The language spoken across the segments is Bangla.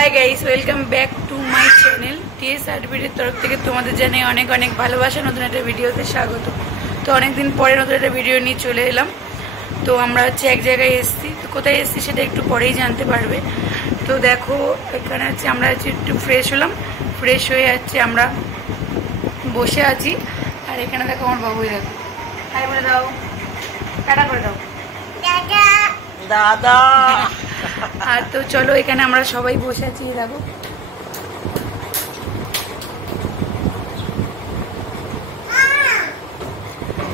High guys, welcome back to my channel TS আরবির তরফ থেকে তোমাদের জানাই অনেক অনেক ভালোবাসা। নতুন একটা ভিডিওতে স্বাগত। তো অনেকদিন পরে নতুন একটা ভিডিও নিয়ে চলে এলাম। তো আমরা হচ্ছে এক জায়গায় এসেছি, তো কোথায় এসেছি সেটা একটু পরেই জানতে পারবে। তো দেখো এখানে হচ্ছে আমরা হচ্ছে একটু ফ্রেশ হলাম, ফ্রেশ হয়ে যাচ্ছে আমরা বসে আছি। আর এখানে দেখো আমার বাবুই, দেখো হাই বলে দাও, টাটা করে দাও দাদা। আর তো চলো এখানে আমরা সবাই বসে আছি। দেখো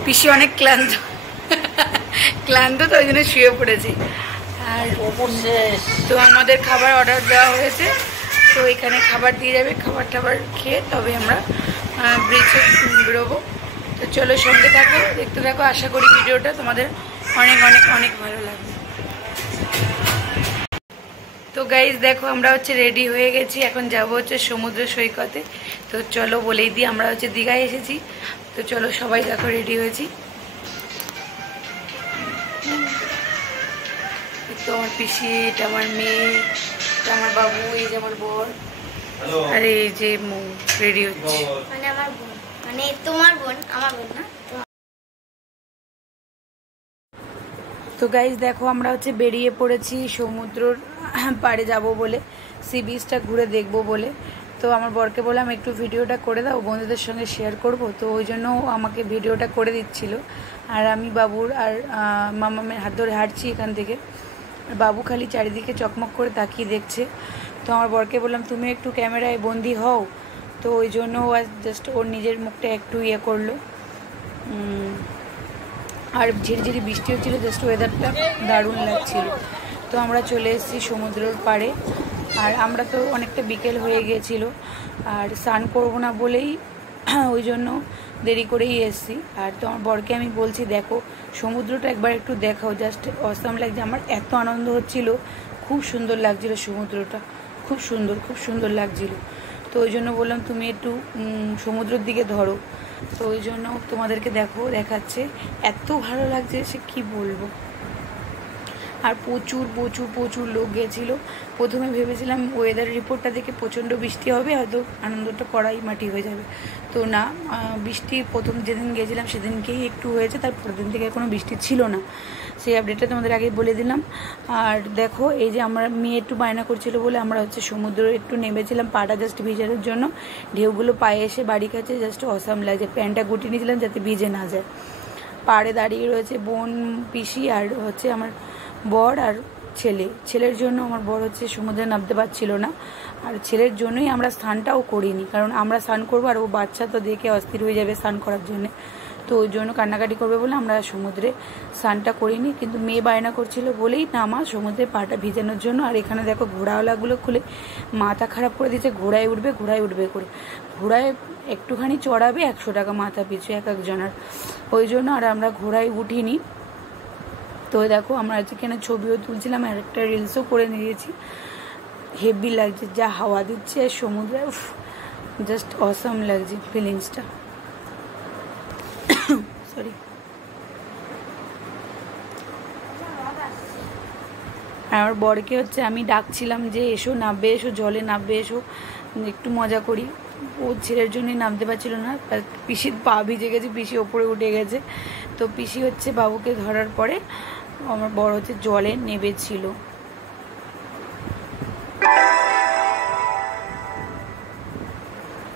পিসি অনেক ক্লান্ত তো ওই জন্য শুয়ে পড়েছি। আর তো আমাদের খাবার অর্ডার দেওয়া হয়েছে, তো এখানে খাবার দিয়ে যাবে, খাবার খেয়ে তবে আমরা ব্রিজে বেরোবো। তো চলো সঙ্গে থাকো, দেখতে থাকো, আশা করি ভিডিওটা তোমাদের অনেক অনেক অনেক ভালো লাগবে। তো গাইজ দেখো আমরা হচ্ছে রেডি হয়ে গেছি, এখন যাব হচ্ছে সমুদ্র সৈকতে। তো চলো বলেই দিই আমরা হচ্ছে দীঘায় এসেছি। তো চলো সবাই দেখো রেডি হয়েছি। তো আমার পিসি, এটা আমার মেয়ে, এটা আমার বাবু, এই যে আমার বর, আর এই যে রেডি হচ্ছে মানে আমার বোন, মানে তোমার বোন, আমার বোন না। তো গাইজ দেখো আমরা হচ্ছে বেরিয়ে পড়েছি সমুদ্রর পাড়ে যাব বলে, সি বিচটা ঘুরে দেখবো বলে। তো আমার বরকে বললাম একটু ভিডিওটা করে দাও, বন্ধুদের সঙ্গে শেয়ার করব। তো ওই জন্য আমাকে ভিডিওটা করে দিচ্ছিল। আর আমি বাবুর আর মামামের হাত ধরে হাঁটছি এখান থেকে। বাবু খালি চারিদিকে চকমক করে তাকিয়ে দেখছে। তো আমার বরকে বললাম তুমি একটু ক্যামেরায় বন্দি হও। তো ওই জন্য ও জাস্ট ওর নিজের মুখটা একটু ইয়ে করলো। আর ঝিরিঝিরি বৃষ্টি হচ্ছিল, জাস্ট ওয়েদারটা দারুণ লাগছিল। তো আমরা চলে এসেছি সমুদ্রের পাড়ে। আর আমরা তো অনেকটা বিকেল হয়ে গিয়েছিল, আর স্নান করবো না বলেই ওই জন্য দেরি করেই এসেছি। আর তো আমার বরকে আমি বলছি দেখো সমুদ্রটা একবার একটু দেখাও, জাস্ট অসাম লাগছে। আমার এত আনন্দ হচ্ছিল, খুব সুন্দর লাগছিল সমুদ্রটা, খুব সুন্দর লাগছিল। তো ওই জন্য বললাম তুমি একটু সমুদ্রের দিকে ধরো। তো ওই জন্য তোমাদেরকে দেখাচ্ছে, এত ভালো লাগছে সে কি বলবো। আর প্রচুর লোক গেছিলো। প্রথমে ভেবেছিলাম ওয়েদার রিপোর্টটা দেখে প্রচণ্ড বৃষ্টি হবে, হয়তো আনন্দটা কড়াই মাটি হয়ে যাবে। তো না, বৃষ্টি প্রথম যেদিন গেছিলাম সেদিনকেই একটু হয়েছে, তারপরের দিন থেকে কোনো বৃষ্টি ছিল না। সেই আপডেটটা তোমাদের আগেই বলে দিলাম। আর দেখো এই যে আমার মেয়ে একটু বায়না করছিল বলে আমরা হচ্ছে সমুদ্রে একটু নেমেছিলাম পাটা জাস্ট ভিজানোর জন্য। ঢেউগুলো পায়ে এসে বাড়ি কাছে জাস্ট অসাম লাগছে। প্যান্টটা গুটিয়ে নিয়েছিলাম যাতে ভিজে না যায়। পাড়ে দাঁড়িয়ে রয়েছে বোন, পিসি, আর হচ্ছে আমার বর আর ছেলের জন্য আমার বর হচ্ছে সমুদ্রে নামতে পারছিল না। আর ছেলের জন্যই আমরা স্নানটাও করিনি, কারণ আমরা স্নান করবো আর ও বাচ্চা তো দেখে অস্থির হয়ে যাবে স্নান করার জন্য। তো ওই জন্য কান্নাকাটি করবে বলে আমরা সমুদ্রে স্নানটা করিনি। কিন্তু মেয়ে বায়না করছিল বলেই নামা সমুদ্রে পাটা ভিজানোর জন্য। আর এখানে দেখো ঘোড়াওয়ালাগুলো খুলে মাথা খারাপ করে দিচ্ছে, ঘোড়ায় উঠবে করে। ঘোড়ায় একটুখানি চড়াবে 100 টাকা মাথা পিছু এক একজনের, ওই জন্য আর আমরা ঘোড়ায় উঠিনি। তো দেখো আমরা যেখানে ছবিও তুলছিলাম আর একটা রিলসও করে নিয়েছি। হেভি লাগছে, যা হাওয়া দিচ্ছে সমুদ্রে, জাস্ট অসাম লাগছে ফিলিংসটা। সরি। আর আমার বরকে হচ্ছে আমি ডাকছিলাম যে এসো নামবে, এসো জলে নামবে, এসো একটু মজা করি। ও ছেলের জন্যই নামতে পারছিল না। পিসির পা ভিজে গেছে, পিসি ওপরে উঠে গেছে। তো পিসি হচ্ছে বাবুকে ধরার পরে আমার বড় হচ্ছে জলে নেমেছিল।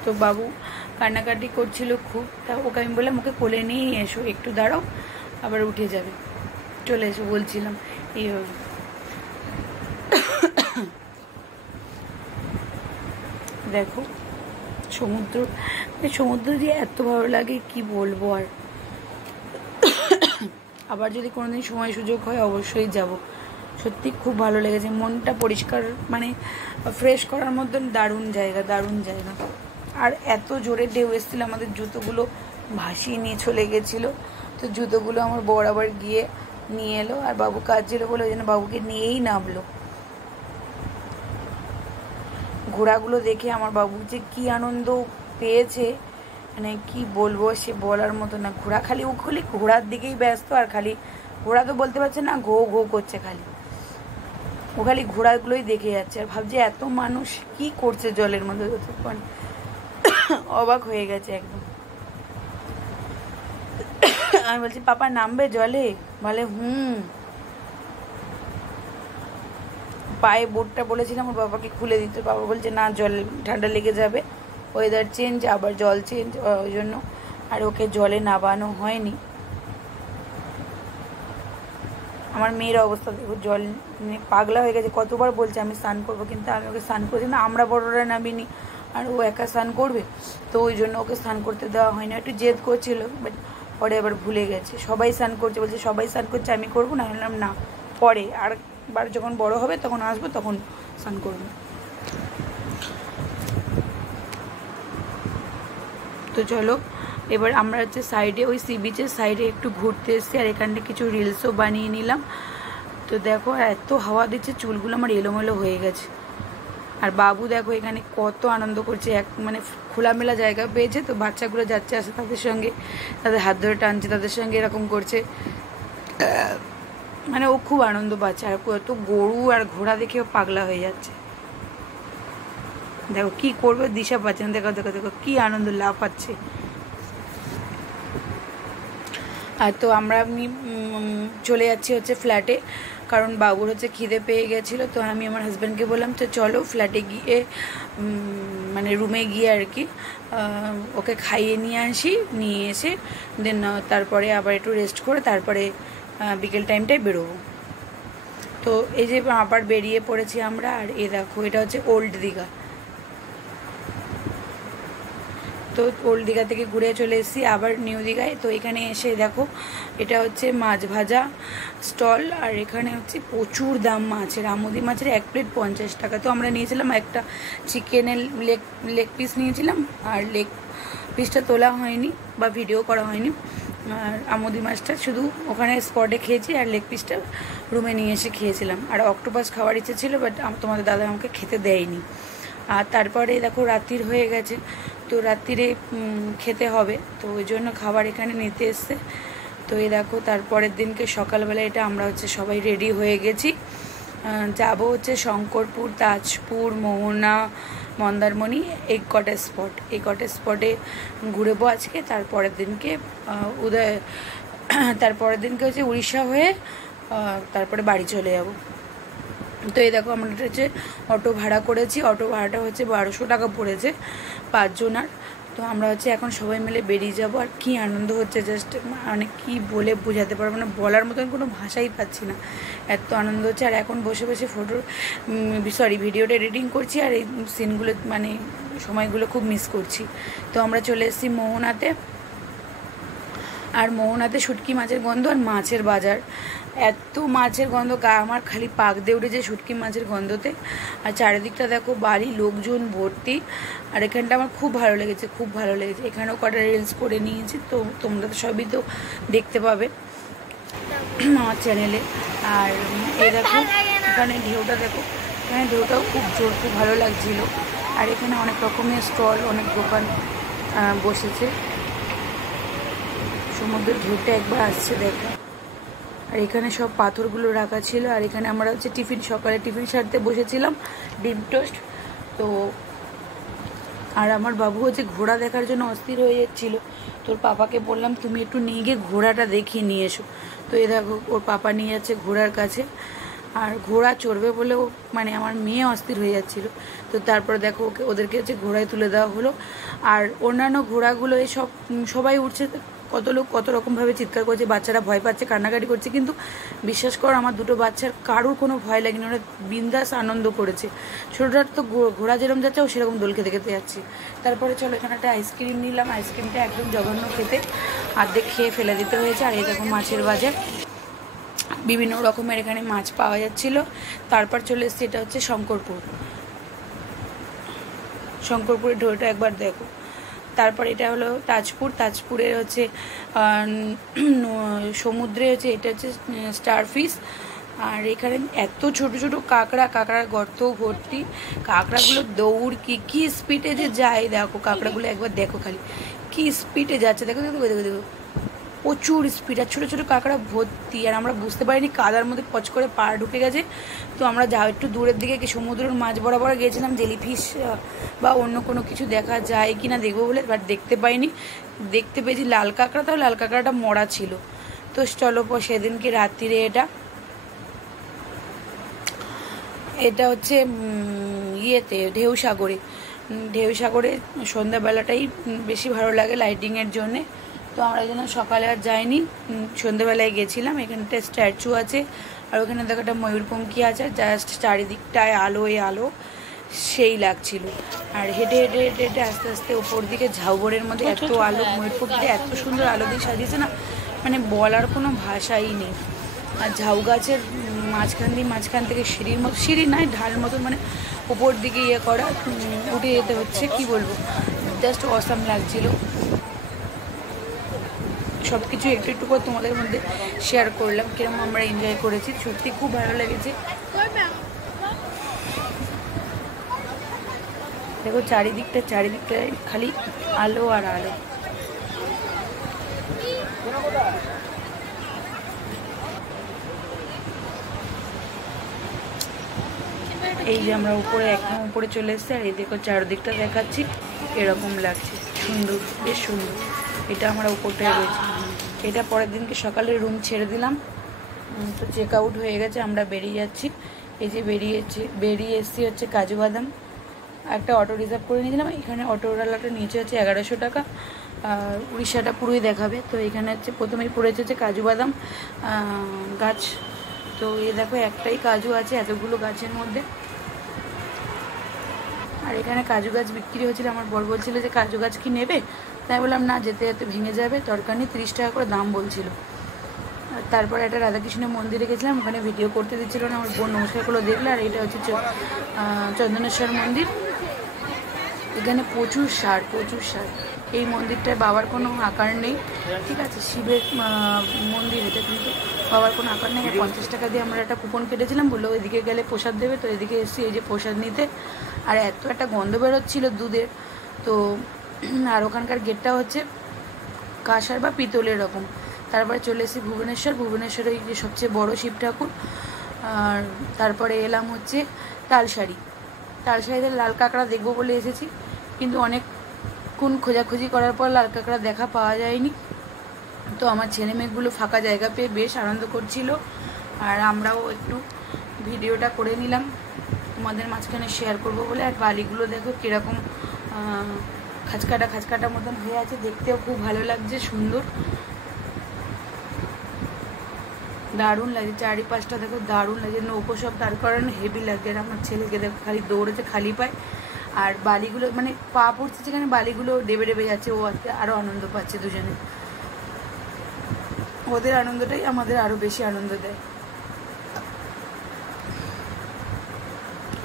তো বাবু কান্নাকাটি করছিল খুব। তা ওকে আমি বললাম ওকে কোলে নিয়ে এসো, একটু দাঁড়াও আবার উঠে যাবে, চলে এসো বলছিলাম এইভাবে। দেখো সমুদ্র যে এত ভালো লাগে কি বলবো। আর আবার যদি কোনোদিন সময় সুযোগ হয় অবশ্যই যাব। সত্যি খুব ভালো লেগেছে, মনটা পরিষ্কার মানে ফ্রেশ করার মতন দারুণ জায়গা। আর এত জোরে ঢেউ এসেছিল, আমাদের জুতোগুলো ভাসিয়ে নিয়ে চলে গেছিলো। তো জুতোগুলো আমার বর আবার গিয়ে নিয়ে এলো। আর বাবু কাজ ছিল বলে ওই জন্য বাবুকে নিয়েই নামলো। ঘোড়াগুলো দেখে আমার বাবু যে কি আনন্দ পেয়েছে, মানে কি বলবো, সে বলার মতো না। খালি ঘোড়ার দিকেই ব্যস্ত, আর খালি ঘোড়া তো বলতে পারছে না, ঘো ঘো করছে খালি। খালি ঘোড়াগুলোই দেখে যাচ্ছে আর ভাবছে এত মানুষ কি করছে জলের মধ্যে, মানে অবাক হয়ে গেছে একদম। আমি বলছি পাপা নামবে জলে, বলে পায়ে বোটটা বলেছিলাম ওর বাবাকে খুলে দিতে, বাবা বলছে না জল ঠান্ডা লেগে যাবে, ওয়েদার চেঞ্জ আবার জল চেঞ্জ, ওই জন্য আর ওকে জলে নামানো হয়নি। আমার মেয়ের অবস্থা দেখো, জল পাগলা হয়ে গেছে, কতবার বলছে আমি স্নান করবো, কিন্তু আমি ওকে স্নান করছি না, আমরা বড়রা নামিনি আর ও একা স্নান করবে, তো ওই জন্য ওকে স্নান করতে দেওয়া হয়নি। একটু জেদ করছিল, বাট পরে আবার ভুলে গেছে। সবাই স্নান করছে, বলছে সবাই স্নান করছে আমি করবো না, বললাম না পরে আরেকবার যখন বড় হবে তখন আসবো তখন স্নান করবো। তো চলো এবার আমরা হচ্ছে সাইডে ওই সি বিচের সাইডে একটু ঘুরতে এসেছি আর এখানটা কিছু রিলসও বানিয়ে নিলাম। তো দেখো এত হাওয়া দিচ্ছে, চুলগুলো আমার এলোমেলো হয়ে গেছে। আর বাবু দেখো এখানে কত আনন্দ করছে, মানে খোলামেলা জায়গা পেয়েছে, তো বাচ্চাগুলো যাচ্ছে আসে তাদের সঙ্গে, তাদের হাত ধরে টানছে, তাদের সঙ্গে এরকম করছে, মানে ও খুব আনন্দ পাচ্ছে। আর কত গরু আর ঘোড়া দেখেও পাগলা হয়ে যাচ্ছে। দেখো কি করবে দিশা পাচ্ছে না, দেখো দেখো দেখো কি আনন্দ লাফাচ্ছে। আর তো আমি চলে যাচ্ছি হচ্ছে ফ্ল্যাটে, কারণ বাবুর হচ্ছে খিদে পেয়ে গেছিলো। তো আমি আমার হাজব্যান্ডকে বললাম তো চলো ফ্ল্যাটে গিয়ে মানে রুমে গিয়ে আর কি ওকে খাইয়ে নিয়ে আসি, নিয়ে এসে দেন তারপরে আবার একটু রেস্ট করে তারপরে বিকেল টাইমটায় বেরোবো। তো এই যে আবার বেরিয়ে পড়েছি আমরা। আর এ দেখো এটা হচ্ছে ওল্ড দীঘা। তো ওল্ড দীঘা থেকে ঘুরে চলে এসেছি আবার নিউ দীঘায়। তো এখানে এসে দেখো এটা হচ্ছে মাছ ভাজা স্টল, আর এখানে হচ্ছে প্রচুর দাম মাছের, আমুদি মাছের 1 প্লেট 50 টাকা। তো আমরা নিয়েছিলাম একটা চিকেনের লেগ পিস নিয়েছিলাম, আর লেগ পিসটা তোলা হয়নি বা ভিডিও করা হয়নি, আর আমুদি মাছটা শুধু ওখানে স্পটে খেয়েছি, আর লেগ পিসটা রুমে নিয়ে এসে খেয়েছিলাম। আর অক্টোপাস খাওয়ার ইচ্ছে ছিল, বাট তোমাদের দাদা আমাকে খেতে দেয়নি। আর তারপরে দেখো রাত্রির হয়ে গেছে, তো রাত্রিরে খেতে হবে, তো ওই জন্য খাবার এখানে নিতে এসছে। তো এই দেখো তারপরের দিনকে সকালবেলা এটা আমরা হচ্ছে সবাই রেডি হয়ে গেছি, যাবো হচ্ছে শঙ্করপুর, তাজপুর, মোহনা, মন্দারমণি, এই কটা স্পট, এই কটা স্পটে ঘুরবো আজকে। তারপরের দিনকে তারপরের দিনকে হচ্ছে উড়িষ্যা হয়ে তারপরে বাড়ি চলে যাব। তো এই দেখো আমরা হচ্ছে অটো ভাড়া করেছি, অটো ভাড়াটা হচ্ছে 1200 টাকা পড়েছে 5 জনার। তো আমরা হচ্ছে এখন সবাই মিলে বেরিয়ে যাব। আর কি আনন্দ হচ্ছে, জাস্ট মানে কি বলে বোঝাতে পারবো না, বলার মতন কোনো ভাষাই পাচ্ছি না, এত আনন্দ হচ্ছে। আর এখন বসে বসে ভিডিওটা এডিটিং করছি, আর এই সিনগুলো মানে সময়গুলো খুব মিস করছি। তো আমরা চলে এসেছি মোহনাতে, আর মোহনাতে শুটকি মাছের গন্ধ আর মাছের বাজার, এত মাছের গন্ধ আমার খালি পাক দিয়ে উঠেছে শুটকি মাছের গন্ধতে। আর চারিদিকটা দেখো বাড়ি, লোকজন ভর্তি, আর এখানটা আমার খুব ভালো লেগেছে, খুব ভালো লেগেছে। এখানেও কটা রিলস করে নিয়েছি, তো তোমরা তো সবই তো দেখতে পাবে আমার চ্যানেলে। আর এই দেখো এখানে ঢেউটা দেখো, এখানে ঢেউটাও খুব জোর, খুব ভালো লাগছিলো। আর এখানে অনেক রকমের স্টল, অনেক দোকান বসেছে, সমুদ্রের ঢেউটা একবার আসছে দেখো। আর এখানে সব পাথরগুলো রাখা ছিল। আর এখানে আমরা হচ্ছে সকালে টিফিন সারতে বসেছিলাম, ডিম টোস্ট। তো আর আমার বাবু হচ্ছে ঘোড়া দেখার জন্য অস্থির হয়ে যাচ্ছিলো, তোর পাপাকে বললাম তুমি একটু নিয়ে গিয়ে ঘোড়াটা দেখিয়ে নিয়ে এসো। তো এ দেখো ওর পাপা নিয়ে যাচ্ছে ঘোড়ার কাছে, আর ঘোড়া চড়বে বলেও মানে আমার মেয়ে অস্থির হয়ে যাচ্ছিল। তো তারপরে দেখো ওদেরকে হচ্ছে ঘোড়ায় তুলে দেওয়া হলো। আর অন্যান্য ঘোড়াগুলো এসব সবাই উঠছে, কত লোক কত রকমভাবে চিৎকার করছে, বাচ্চারা ভয় পাচ্ছে, কান্নাকাটি করছে, কিন্তু বিশ্বাস করো আমার দুটো বাচ্চার কারোর কোনো ভয় লাগেনি, ওরা বিন্দাস আনন্দ করেছে। ছোটোটার তো ঘোড়া যেরকম যাচ্ছে ও সেরকম দোল খেতে খেতে যাচ্ছে। তারপরে চলো এখানে একটা আইসক্রিম নিলাম, আইসক্রিমটা একদম জঘন্য খেতে, অর্ধেক খেয়ে ফেলে দিতে হয়েছে। আর এই দেখো মাছের বাজার, বিভিন্ন রকমের এখানে মাছ পাওয়া যাচ্ছিল। তারপর চলে এসেছি, এটা হচ্ছে শঙ্করপুরের ঢোলটা একবার দেখো। তারপর এটা হলো তাজপুরের হচ্ছে সমুদ্রে হচ্ছে এটা হচ্ছে স্টার ফিশ। আর এখানে এত ছোট ছোট কাঁকড়ার গর্ত ভর্তি, কাঁকড়াগুলো দৌড় কি স্পিডে যে যায়, দেখো কাঁকড়াগুলো একবার দেখো খালি কি স্পিডে যাচ্ছে, দেখো দেখো দেখো দেখো প্রচুর স্পিড, আর ছোটো ছোটো কাঁকড়া ভর্তি। আর আমরা বুঝতে পারিনি কাদার মধ্যে পচ করে পা ঢুকে গেছে। তো আমরা যা একটু দূরের দিকে সমুদ্রের মাঝ বরাবর গিয়েছিলাম জেলিফিশ বা অন্য কোনো কিছু দেখা যায় কি না দেখবো বলে, বাট দেখতে পাইনি। দেখতে পেয়েছি লাল কাঁকড়া, তাও লাল কাঁকড়াটা মরা ছিল। তো চলো সেদিনকে রাত্রিরে এটা হচ্ছে ইয়েতে ঢেউসাগরে সন্ধ্যাবেলাটাই বেশি ভালো লাগে লাইটিংয়ের জন্যে। তো আমরা এই জন্য সকালে আর যাইনি, সন্ধ্যাবেলায় গেছিলাম। এখানটা স্ট্যাচু আছে, আর ওখানে দেখো একটা ময়ূরপঙ্খী আছে, জাস্ট চারিদিকটায় আলো সেই লাগছিল। আর হেঁটে হেঁটে হেঁটে হেঁটে আস্তে আস্তে ওপর দিকে ঝাউবরের মধ্যে এত আলো, ময়ূরপঙ্খীটা এত সুন্দর আলো দিয়ে সাজিয়েছে না, মানে বলার কোনো ভাষাই নেই। আর ঝাউ গাছের মাঝখান থেকে সিঁড়ি নয়, ঢাল মতন, মানে উপর দিকে করা, উঠে যেতে হচ্ছে, কি বলবো, জাস্ট অসাম লাগছিল। সব কিছু একটু একটু করে তোমাদের মধ্যে শেয়ার করলাম, কিরকম আমরা এনজয় করেছি। সত্যি খুব ভালো লেগেছে। দেখো চারিদিকটায় খালি আলো আর আলো। এই যে আমরা উপরে একদম উপরে চলে এসেছি, আর এই দেখো চারদিকটা দেখাচ্ছি, এরকম লাগছে, সুন্দর, বেশ সুন্দর। এটা আমরা উপরটায় রয়েছি। এটা পরের দিনকে সকালে রুম ছেড়ে দিলাম, তো চেক আউট হয়ে গেছে, আমরা বেরিয়ে যাচ্ছি। এই যে বেরিয়ে এসেছি হচ্ছে কাজু বাদাম। একটা অটো রিজার্ভ করে নিয়েছিলাম, এখানে অটোওয়ালাটা নিচে হচ্ছে 1100 টাকা, উড়িষ্যাটা পুরোই দেখাবে। তো এখানে হচ্ছে প্রথমেই পড়েছে হচ্ছে কাজু বাদাম গাছ। তো এ দেখো একটাই কাজু আছে এতগুলো গাছের মধ্যে। আর এখানে কাজু গাছ বিক্রি হচ্ছিল, আমার বর বলছিল যে কাজু গাছ কি নেবে, তাই বললাম না, যেতে যেতে ভেঙে যাবে, দরকার নেই, 30 টাকা করে দাম বলছিল। আর তারপরে একটা রাধাকৃষ্ণের মন্দিরে গেছিলাম, ওখানে ভিডিও করতে দিচ্ছিল না, আমার বোন নমস্কারগুলো দেখলো। আর এটা হচ্ছে চন্দনেশ্বর মন্দির। এখানে প্রচুর সার। এই মন্দিরটায় বাবার কোনো আকার নেই, ঠিক আছে, শিবের মন্দির এটা, কিন্তু বাবার কোনো আকার নেই। 50 টাকা দিয়ে আমরা একটা কুপন কেটেছিলাম, বললো এদিকে গেলে প্রসাদ দেবে। তো এদিকে এসেছি এই যে প্রসাদ নিতে। আর এত একটা গন্ধ বেরোচ্ছিল দুধের। তো আর ওখানকার গেটটা হচ্ছে কাঁসার বা পিতলের রকম। তারপরে চলে এসেছি ভুবনেশ্বরে যে সবচেয়ে বড় শিব ঠাকুর। আর তারপরে এলাম হচ্ছে তালসারিতে লাল কাঁকড়া দেখবো বলে এসেছি, কিন্তু অনেকক্ষণ খোঁজাখুঁজি করার পর লাল কাঁকড়া দেখা পাওয়া যায়নি। তো আমার ছেলে মেয়েগুলো ফাঁকা জায়গা পেয়ে বেশ আনন্দ করছিল, আর আমরাও একটু ভিডিওটা করে নিলাম তোমাদের মাঝখানে শেয়ার করবো বলে। আর বালিগুলো দেখো কীরকম খাঁচকাটা মতন হয়ে আছে, দেখতেও খুব ভালো লাগছে, সুন্দর, দারুণ লাগছে। চারিপাশটা দেখো দারুণ লাগছে, নৌকো সব দাঁড় করানো হেভি লাগছে। আর আমার ছেলেকে দেখো খালি দৌড়েছে খালি পায়, আর বালিগুলো মানে পা পড়ছে যেখানে বালিগুলো ডেবে যাচ্ছে, ও আরও আনন্দ পাচ্ছে দুজনে। ওদের আনন্দটাই আমাদের আরও বেশি আনন্দ দেয়।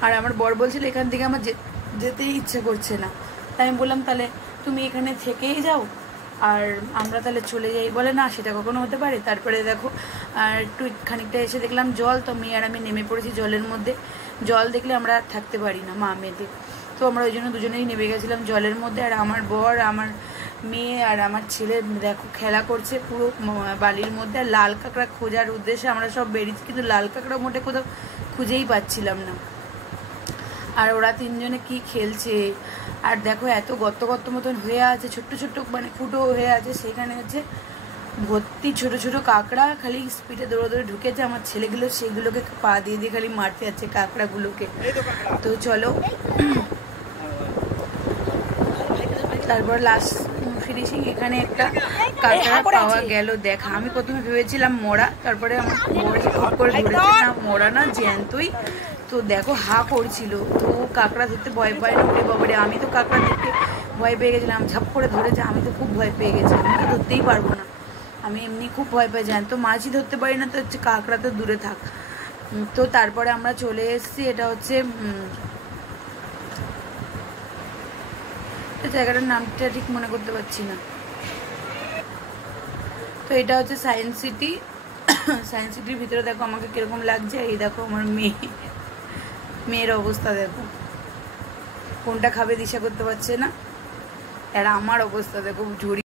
আর আমার বর বলছিল এখান থেকে আমার যেতেই ইচ্ছে করছে না, তাই আমি বললাম তাহলে তুমি এখানে থেকেই যাও আর আমরা তাহলে চলে যাই। বলে না, সেটা কখনো হতে পারে। তারপরে দেখো আর একটু খানিকটা এসে দেখলাম জল, তো মেয়ে আর আমি নেমে পড়েছি জলের মধ্যে। জল দেখলে আমরা আর থাকতে পারি না মা মেয়েদের, তো আমরা ওই জন্য দুজনেই নেমে গেছিলাম জলের মধ্যে। আর আমার বর, আমার মেয়ে আর আমার ছেলে দেখো খেলা করছে পুরো বালির মধ্যে। আর লাল কাঁকড়া খোঁজার উদ্দেশ্যে আমরা সব বেরিয়েছি, কিন্তু লাল কাঁকড়া মোটে কোথাও খুঁজেই পাচ্ছিলাম না। আর ওরা তিনজনে কি খেলছে, আর দেখো এত গর্ত মতন হয়ে আছে, ছোট্ট মানে ফুটো হয়ে আছে, সেখানে হচ্ছে ভর্তি ছোট কাঁকড়া, খালি স্পিডে দৌড়ে ঢুকেছে। আমার ছেলেগুলো সেগুলোকে পা দিয়ে খালি মারতে যাচ্ছে কাঁকড়াগুলোকে। তো চলো, তারপর লাস্ট ফিনিশিং এখানে একটা কাঁকড়া পাওয়া গেল। দেখা আমি প্রথমে ভেবেছিলাম মরা, তারপরে আমার বড় খুব করে ধরেছে না মরা না, জ্যান্তই। তো দেখো হা করছিল, তো কাঁকড়া ধরতে ভয় পায় না, ওরে বাবারে, আমি তো কাঁকড়া ধরতে ভয় পেয়ে গেছিলাম, ঝাপ করে ধরেছে, আমি তো খুব ভয় পেয়ে গেছি, আমি তো ধরতেই পারবো না, আমি এমনি খুব ভয় পাই, জ্যান্ত মাছই ধরতে পারি না, তো হচ্ছে কাঁকড়া তো দূরে থাক। তো তারপরে আমরা চলে এসেছি, এটা হচ্ছে জায়গাটার নামটা ঠিক মনে করতে পারছি না। তো এটা হচ্ছে সায়েন্স সিটির ভিতরে দেখো আমাকে কিরকম লাগছে। এই দেখো আমার মেয়ের অবস্থা দেখো, কোনটা খাবে দিশা করতে পারছে না। আর আমার অবস্থা দেখো, ঝুড়ি